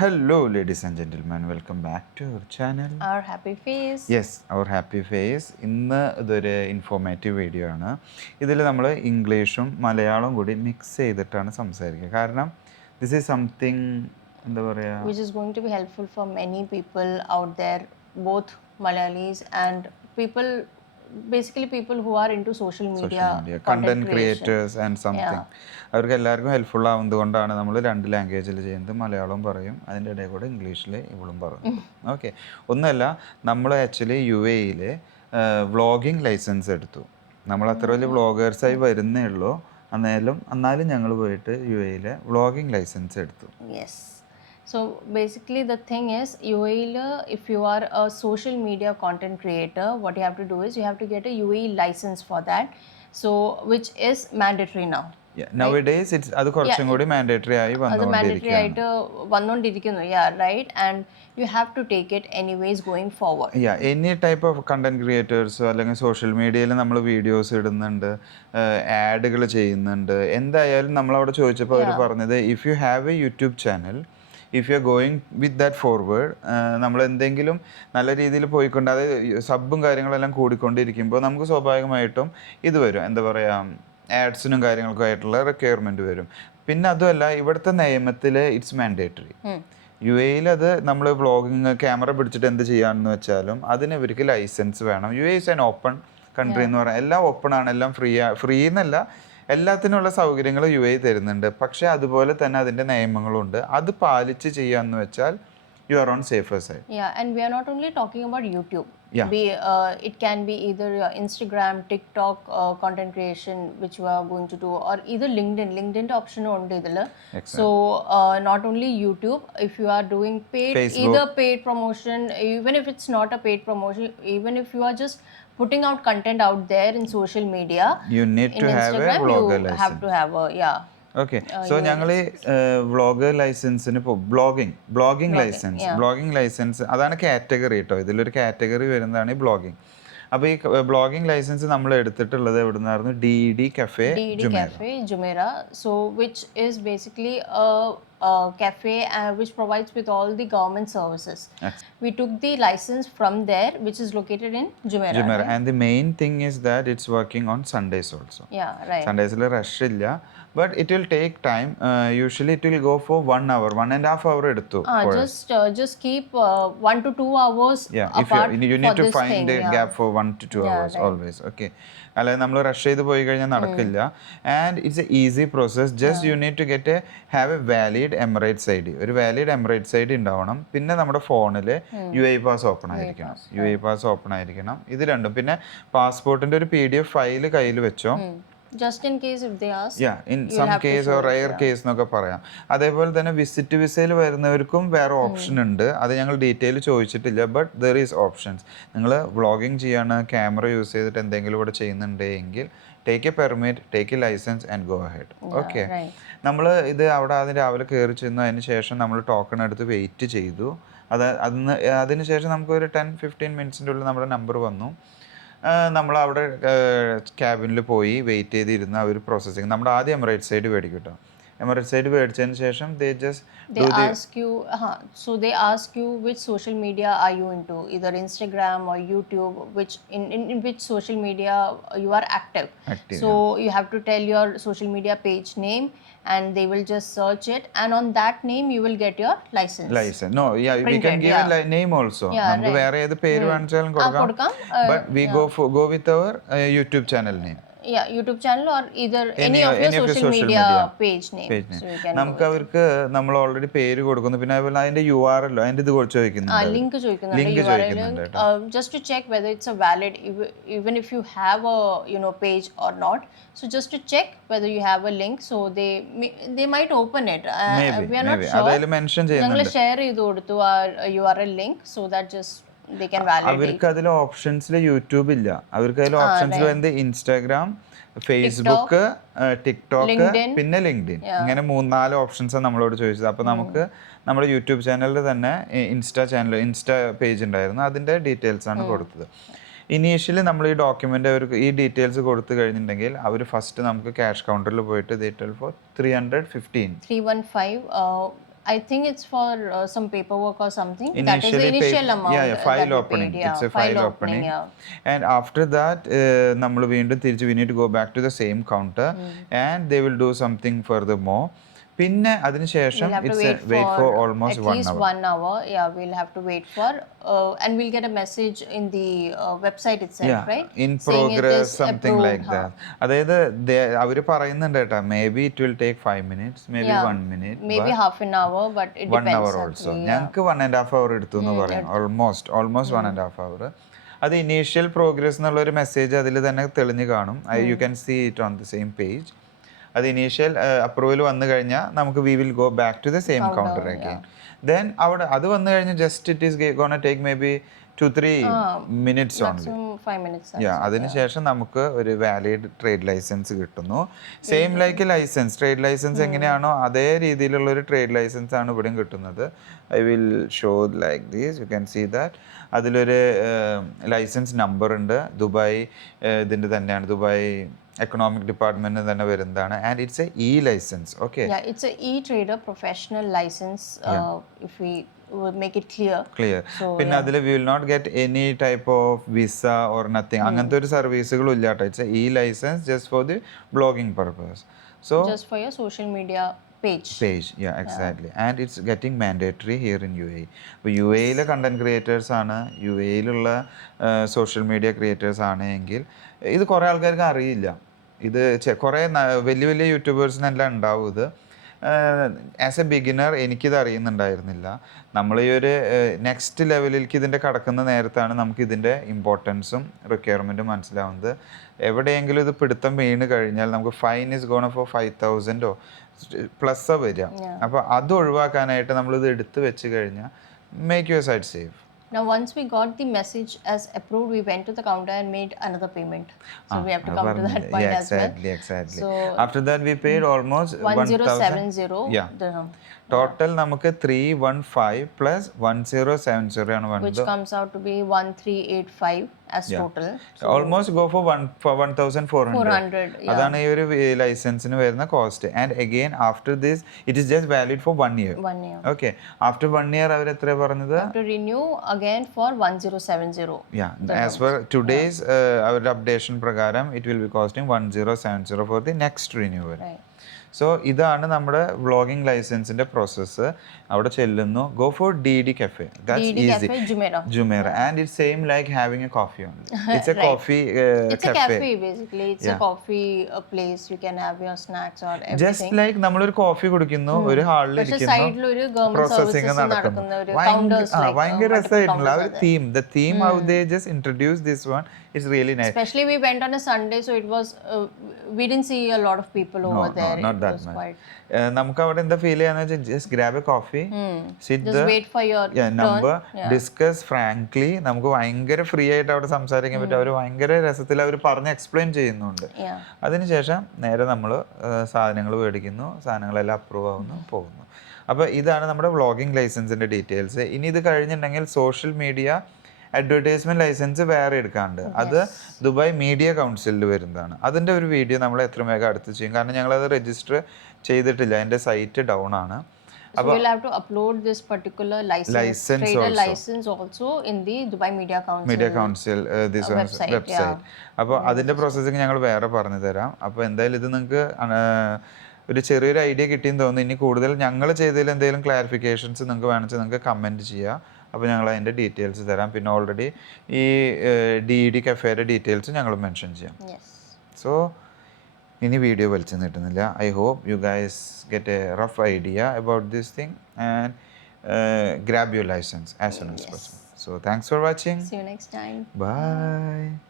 Hello, ladies and gentlemen. Welcome back to our channel. Our happy face. Yes, our happy face. ഇന്ന് ഇതൊരു informative video ആണ്. ഇതിൽ നമ്മൾ ഇംഗ്ലീഷും മലയാളവും കൂടി മിക്സ് ചെയ്തിട്ടാണ് സംസാരിക്കുക. കാരണം ദിസ് ഈസ് സംതിങ് എന്താ പറയുക, which is going to be helpful for many people out there, both Malayalis and basically people who are into social media content creators and something. അവർക്ക് എല്ലാവർക്കും ഹെൽപ്ഫുൾ ആവുന്നത് കൊണ്ടാണ് നമ്മൾ രണ്ട് ലാംഗ്വേജിൽ ചെയ്യുന്നത്. മലയാളവും പറയും, അതിൻ്റെ ഇടയിൽ കൂടെ ഇംഗ്ലീഷിൽ ഇവളും പറയും. ഓക്കെ, ഒന്നുമല്ല, നമ്മൾ ആക്ച്വലി UAE-യിൽ വ്ളോഗിങ് ലൈസൻസ് എടുത്തു. നമ്മൾ അത്ര വലിയ വ്ളോഗേഴ്സായി വരുന്നേ ഉള്ളൂ. എന്നാലും ഞങ്ങൾ പോയിട്ട് UAE-യിൽ വ്ളോഗിങ് ലൈസൻസ് എടുത്തു. Yes. So basically the thing is, UAE, if you are a social media content creator, what you have to do is you have to get a UAE license for that, so which is mandatory now. Nowadays it's അത് കുറച്ചും കൂടി mandatory ആയി വന്നുകൊണ്ടിരിക്കുന്നു. Right, and you have to take it anyways going forward. Any type of content creators അല്ലെങ്കിൽ social മീഡിയയിൽ നമ്മൾ videos ഇടുന്നുണ്ട്, ആഡുകൾ ചെയ്യുന്നുണ്ട്. എന്തായാലും നമ്മളവിടെ ചോദിച്ചപ്പോൾ അവർ പറഞ്ഞത്, if you have A YouTube channel, if you are going with that forward, നമ്മൾ എന്തെങ്കിലും നല്ല രീതിയിൽ പോയിക്കൊണ്ട് അത് സബും കാര്യങ്ങളെല്ലാം കൂടിക്കൊണ്ടിരിക്കുമ്പോൾ നമുക്ക് സ്വാഭാവികമായിട്ടും ഇത് വരും, എന്താ പറയുക, ആഡ്സിനും കാര്യങ്ങൾക്കും ആയിട്ടുള്ള റിക്വയർമെൻറ്റ് വരും. പിന്നെ അതുമല്ല, ഇവിടുത്തെ നിയമത്തിൽ ഇറ്റ്സ് മാൻഡേറ്ററി. UAE-യിൽ അത് നമ്മൾ വ്ളോഗിങ് ക്യാമറ പിടിച്ചിട്ട് എന്ത് ചെയ്യാമെന്ന് വെച്ചാലും അതിന് ഇവർക്ക് ലൈസൻസ് വേണം. UAE is an open country എന്ന് പറയാം. എല്ലാം ഓപ്പൺ ആണ്, എല്ലാം ഫ്രീ എന്നല്ല, എല്ലാത്തിനുള്ള സൗകര്യങ്ങൾ UAE തരുന്നുണ്ട്. പക്ഷേ അതുപോലെ തന്നെ അതിൻ്റെ നിയമങ്ങളുണ്ട്. അത് പാലിച്ച് ചെയ്യാന്ന് വെച്ചാൽ you are on safer side. And we are not only talking about YouTube. Yeah. It can be either Instagram, TikTok content creation which you are going to do, or either LinkedIn option ഉണ്ട് ഇതില്. So not only YouTube, if you are doing paid, Facebook, either paid promotion, even if it's not a paid promotion, even if you are just putting out content out there in social media, you need to have a vlogger license. You have to have a okay. So ഞങ്ങൾ vlogger ലൈസൻസിന് ഇപ്പോൾ blogging licence അതാണ് category കേട്ടോ. ഇതിലൊരു category വരുന്നതാണ് ഈ blogging. അപ്പോൾ ഈ ബ്ലോഗിംഗ് ലൈസൻസ് നമ്മൾ എടുത്തിട്ടുള്ളത് എവിടുന്നായിരുന്നു? DD Cafe Jumeirah. So which is basically a cafe which provides with all the government services. We took the license from there, which is located in Jumeirah. Right? And the main thing is that it's working on Sundays also. Right. Sundays-il rush illa, but it will take time. Usually it will go for 1 hour, 1.5 hour eduthu. Just keep 1 to 2 hours apart. You need to find a gap for 1 to 2 hours, right. Always. Okay. അല്ലാതെ നമ്മൾ rush ചെയ്ത് പോയി കഴിഞ്ഞാൽ നടക്കില്ല. And it's a easy process. Just you need to have a valid Emirates ID. ഒരു valid Emirates ID ഉണ്ടാവണം. പിന്നെ നമ്മുടെ ഫോണിൽ UAE പാസ് ഓപ്പൺ ആയിരിക്കണം. ഇത് രണ്ടും. പിന്നെ പാസ്പോർട്ടിന്റെ ഒരു PDF ഫയൽ കയ്യിൽ വെച്ചോ, just in case if they ask. In some case or rare case എന്നൊക്കെ പറയാം. അതേപോലെ തന്നെ വിസിറ്റ് വിസയിൽ വരുന്നവർക്കും വേറെ ഓപ്ഷൻ ഉണ്ട്. അത് ഞങ്ങൾ ഡീറ്റെയിൽ ചോദിച്ചിട്ടില്ല, ബട്ട് ദർ ഈസ് ഓപ്ഷൻസ്. നിങ്ങൾ വ്ളോഗിങ് ചെയ്യാണ്, ക്യാമറ യൂസ് ചെയ്തിട്ട് എന്തെങ്കിലും ഇവിടെ ചെയ്യുന്നുണ്ടെങ്കിൽ take a permit, take a licence and go ahead. Okay. നമ്മൾ ഇത് അവിടെ ആദ്യം രാവിലെ കയറി ചെന്നു. അതിന് ശേഷം നമ്മൾ ടോക്കൺ എടുത്ത് വെയിറ്റ് ചെയ്തു. അതിന് ശേഷം നമുക്ക് ഒരു 10-15 മിനിറ്റ്സിൻ്റെ ഉള്ളിൽ നമ്മുടെ നമ്പർ വന്നു. നമ്മൾ അവിടെ ക്യാബിനിൽ പോയി വെയിറ്റ് ചെയ്തിരുന്ന അവർ പ്രോസസ്സിങ്. നമ്മുടെ ആദ്യം എമിറേറ്റ്സ് ID മേടിക്കും കേട്ടോ. എമിറേറ്റ്സ് ID മേടിച്ചതിന് ശേഷം they ask you which social media are you into, either Instagram or YouTube, which in which social media you are active. So you have to tell your social media page name, and they will just search it, and on that name you will get your license. We can give a name also. നമുക്ക് വേറെ ഏത് പേര് വേണമെങ്കിലും കൊടുക്കാം, but we go with our YouTube channel name. YouTube channel or either any of your social media page name. So you can നമുക്ക് അവർക്ക് നമ്മൾ already പേര് കൊടുക്കുന്നു. പിന്നെ അതുപോലെ അതിന്റെ URL അതിന്റെ ഇത് ചോദിക്കുന്നുണ്ട്, ലിങ്ക് ചോദിക്കുന്നുണ്ട്. Just to check whether it's a valid, even if you have a page or not. So just to check whether you have a link, so they might open it. We are not sure. അതിൽ mention ചെയ്യുന്നുണ്ട്. ഞങ്ങൾ share ചെയ്തു കൊടുത്തു URL link, so that just they can validate. അവർക്ക് അതിൽ ഓപ്ഷൻസിൽ YouTube ഇല്ല. അവർക്ക് അതിൽ ഓപ്ഷൻസിൽ വരുന്നത് ഇൻസ്റ്റാഗ്രാം, ഫേസ്ബുക്ക്, ടിക്ടോക്ക്, പിന്നെ ലിങ്ക്ഡിൻ. ഇങ്ങനെ 3-4 ഓപ്ഷൻസാണ് നമ്മളോട് ചോദിച്ചത്. അപ്പോൾ നമുക്ക് നമ്മുടെ യൂട്യൂബ് ചാനലിൽ തന്നെ ഇൻസ്റ്റാ പേജ് ഉണ്ടായിരുന്നു. അതിൻ്റെ ഡീറ്റെയിൽസ് ആണ് കൊടുത്തത്. ഇനീഷ്യലി നമ്മൾ ഈ ഡോക്യുമെൻ്റ് അവർക്ക് ഈ ഡീറ്റെയിൽസ് കൊടുത്തു കഴിഞ്ഞിട്ടുണ്ടെങ്കിൽ അവർ ഫസ്റ്റ് നമുക്ക് ക്യാഷ് കൗണ്ടറിൽ പോയിട്ട് 315 I think it's for some paperwork or something. That is the Initially initial pay, amount yeah, file that we opening. paid. Yeah, It's a file opening. Yeah. And after that, നമ്മൾ വീണ്ടും തിരിച്ച് we need to go back to the same counter and they will do something furthermore. പിന്നെ അതിനുശേഷം We'll have to wait for almost at 1 least hour. 1 hour. Yeah, we'll have to wait for, and we'll get a message in the website itself, Yeah, right? in Saying it progress, is something approved, like that. അതായത് അവർ പറയുന്നുണ്ട് കേട്ടോ, may be it will take 5 minutes, may be 1 minute, maybe half an hour, but it 1 hour depends. also. Actually, ഞങ്ങൾക്ക് 1.5 hour എടുത്തു എന്ന് പറയാം, almost 1.5 hour. അത് initial progress എന്നുള്ള ഒരു മെസ്സേജ് അതിൽ തന്നെ തെളിഞ്ഞ് കാണും. You can see it on the same page. അത് ഇനീഷ്യൽ അപ്രൂവൽ വന്നു കഴിഞ്ഞാൽ നമുക്ക് we will go back to the same counter again. Then അവിടെ അത് വന്നു കഴിഞ്ഞാൽ just it is gonna take may be 2-3 minutes only. maximum 5 minutes. അതിനുശേഷം നമുക്ക് ഒരു വാലിഡ് ട്രേഡ് ലൈസൻസ് കിട്ടുന്നു. Same like licence, trade licence എങ്ങനെയാണോ അതേ രീതിയിലുള്ള ഒരു ട്രേഡ് ലൈസൻസ് ആണ് ഇവിടെയും കിട്ടുന്നത്. I will show like these, you can see that. അതിലൊരു ലൈസൻസ് നമ്പർ ഉണ്ട്, ദുബായ് ഇതിൻ്റെ തന്നെയാണ്, ദുബായ് എക്കണോമിക് ഡിപ്പാർട്ട്മെന്റിന് തന്നെ വരുന്നതാണ്. And it's a e licence. Okay, it's a e-trader professional license. If we would make it clear. പിന്നെ അതിൽ we will not get any type of visa or nothing, അങ്ങനത്തെ ഒരു സർവീസുകളും ഇല്ല കേട്ടോ. It's e licence just for the blogging purpose. So just for your social media page. Yeah, exactly. And it's getting mandatory here in UAE. അപ്പോൾ U എയിലെ content creators ആണ്, U എയിലുള്ള social media creators ആണ് എങ്കിൽ ഇത് കുറേ ആൾക്കാർക്ക് അറിയില്ല. ഇത് കുറേ വലിയ വലിയ യൂട്യൂബേഴ്സിനെല്ലാം ഉണ്ടാവും ഇത്. ആസ് എ ബിഗിനർ എനിക്കിത് അറിയുന്നുണ്ടായിരുന്നില്ല. നമ്മൾ ഈ ഒരു നെക്സ്റ്റ് ലെവലിലേക്ക് ഇതിൻ്റെ കടക്കുന്ന നേരത്താണ് നമുക്ക് ഇതിൻ്റെ ഇമ്പോർട്ടൻസും റിക്വയർമെൻറ്റും മനസ്സിലാവുന്നത്. എവിടെയെങ്കിലും ഇത് പിടുത്തം വീണ് കഴിഞ്ഞാൽ നമുക്ക് fine is gone for 5,000 plus വരിക. അപ്പോൾ അത് ഒഴിവാക്കാനായിട്ട് നമ്മളിത് എടുത്ത് വെച്ച് കഴിഞ്ഞാൽ make your site safe. Now, once we got the message as approved, we went to the counter and made another payment. So we have to come to that point as well. Exactly. So after that, we paid almost 1070 Yeah. dirham. Total നമുക്ക് 315 plus 1070 ആണ് Which വന്നത്. comes out to be 1385 as total. Almost go for 1,400. 400. Yeah. അതാണ് ഈ ഒരു ലൈസൻസിന് വരുന്ന cost. And again after this it is just valid four 1 year. 1 year. Okay, after 1 year അവർ എത്ര പറഞ്ഞത്? To renew again for 1070. Yeah, as per today's അവരുടെ updation പ്രകാരം it will be costing 1070 for the next renewal. Right. So ഇതാണ് നമ്മുടെ vlogging ലൈസൻസിന്റെ process. അവിടെ ചെല്ലുന്നു, go for DD Cafe. That's easy. Jumeirah. And it's same like having a coffee only. It's a coffee It's a cafe basically. It's a coffee place. You can have your snacks or everything. Just like നമ്മളൊരു coffee കുടിക്കുന്നു, ഒരു ഹാളിൽ ഇരിക്കുന്നു, processing നടക്കുന്നു. ഭയങ്കര രസമായിട്ടുള്ള ആ ഒരു theme, the theme how they just introduced this one is really nice. Especially we went on a Sunday, so it was we didn't see a lot of people over there. Not that much. നമുക്ക് അവിടെ എന്താ feel ചെയ്യാന്ന് വെച്ചാൽ just grab A coffee, sit wait for your number, discuss frankly. നമുക്ക് ഭയങ്കര free ആയിട്ട് അവിടെ സംസാരിക്കാൻ പറ്റും. അവർ ഭയങ്കര രസത്തിൽ അവർ പറഞ്ഞ് എക്സ്പ്ലെയിൻ ചെയ്യുന്നുണ്ട്. അതിനുശേഷം നേരെ നമ്മൾ സാധനങ്ങൾ മേടിക്കുന്നു, സാധനങ്ങളെല്ലാം അപ്രൂവ് ആവുന്നു, പോകുന്നു. അപ്പോൾ ഇതാണ് നമ്മുടെ വ്ളോഗിംഗ് ലൈസൻസിൻ്റെ ഡീറ്റെയിൽസ്. ഇനി ഇത് കഴിഞ്ഞിട്ടുണ്ടെങ്കിൽ സോഷ്യൽ മീഡിയ അഡ്വർടൈസ്മെന്റ് ലൈസൻസ് വേറെ എടുക്കാണ്ട്, അത് ദുബായ് മീഡിയ കൗൺസിലിൽ വരുന്നതാണ്. അതിൻ്റെ ഒരു വീഡിയോ നമ്മൾ എത്ര വേഗം അടുത്ത് ചെയ്യും, കാരണം ഞങ്ങളത് രജിസ്റ്റർ ചെയ്തിട്ടില്ല, എൻ്റെ സൈറ്റ് ഡൗൺ ആണ്. So we'll have to upload this particular license also in the Dubai Media Council website. അപ്പോൾ അതിൻ്റെ പ്രോസസ്സിങ് ഞങ്ങൾ വേറെ പറഞ്ഞു തരാം. അപ്പോൾ എന്തായാലും ഇത് നിങ്ങൾക്ക് ഒരു ചെറിയൊരു ഐഡിയ കിട്ടിയെന്ന് തോന്നുന്നു. ഇനി കൂടുതൽ ഞങ്ങൾ ചെയ്തതിൽ എന്തെങ്കിലും ക്ലാരിഫിക്കേഷൻസ് നിങ്ങൾക്ക് വേണമെങ്കിൽ നിങ്ങൾക്ക് കമൻറ്റ് ചെയ്യാം. അപ്പോൾ ഞങ്ങൾ അതിൻ്റെ ഡീറ്റെയിൽസ് തരാം. പിന്നെ ഓൾറെഡി ഈ DD Cafeയുടെ ഡീറ്റെയിൽസ് ഞങ്ങൾ മെൻഷൻ ചെയ്യാം. സോ ഇനി വീഡിയോ വലിച്ചു നീട്ടുന്നില്ല. I hope you guys get a rough idea about this thing and grab your license as soon as possible. So thanks for watching. See you next time. Bye.